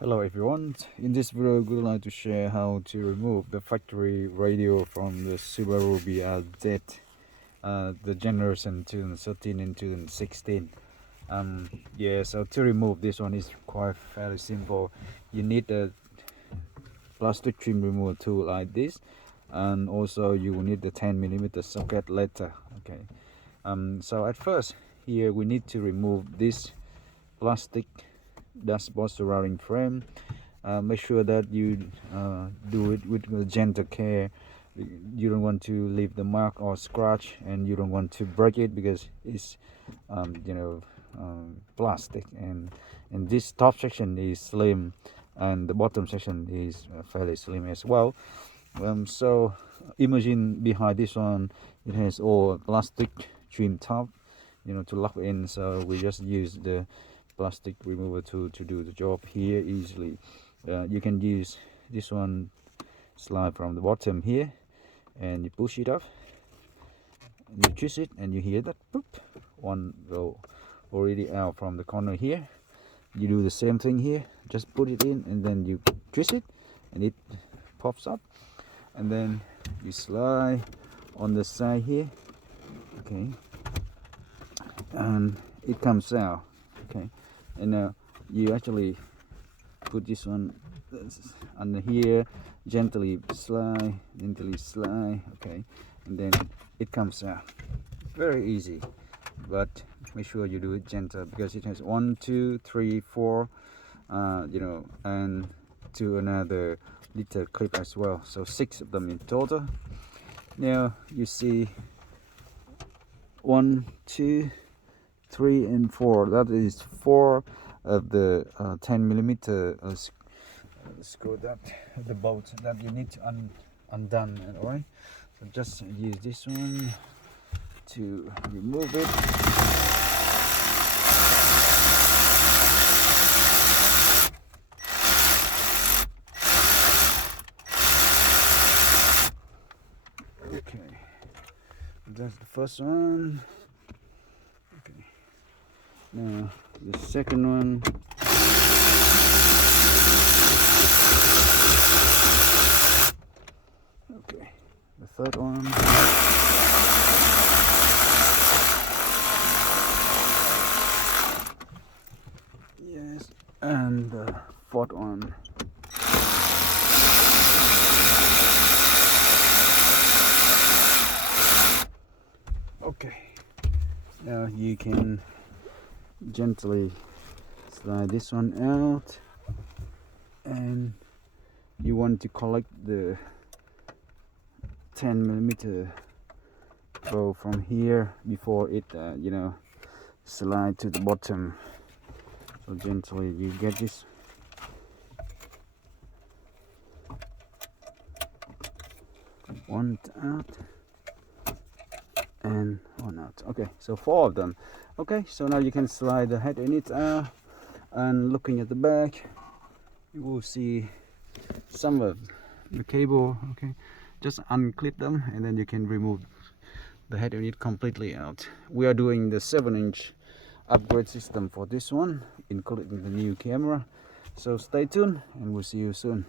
Hello everyone, in this video we would like to share how to remove the factory radio from the SUBARU BRZ, the generation 2013 and 2016. So to remove this one is quite fairly simple. You need a plastic trim removal tool like this, and also you will need the 10mm socket later. Okay, so at first here we need to remove this plastic dashboard surrounding frame. Make sure that you do it with gentle care. You don't want to leave the mark or scratch, and you don't want to break it because it's plastic, and this top section is slim and the bottom section is fairly slim as well. So imagine behind this one it has all plastic trim top, to lock in. So we just use the plastic remover tool to do the job here easily. You can use this one, slide from the bottom here, and you push it off, and you twist it, and you hear that boop, one go already out from the corner here. You do the same thing here, just put it in and then you twist it and it pops up, and then you slide on the side here, okay, and it comes out. Okay, and now you actually put this one under here, gently slide, okay, and then it comes out. Very easy, but make sure you do it gentle because it has 1, 2, 3, 4, and to another little clip as well, so 6 of them in total. Now you see 1, 2, 3 and 4, that is 4 of the 10mm screw that the bolt that you need to undone. Alright, so just use this one to remove it. Okay, that's the first one. Okay, now the second one. Okay, the third one. Yes, and the fourth one. Okay, now you can gently slide this one out, and you want to collect the 10mm bow from here before it slide to the bottom. So gently you get this one out and one out. Okay, so 4 of them. Okay, so now you can slide the head unit out, and looking at the back you will see some of the cable. Okay, just unclip them and then you can remove the head unit completely out. We are doing the 7-inch upgrade system for this one, including the new camera, so stay tuned and we'll see you soon.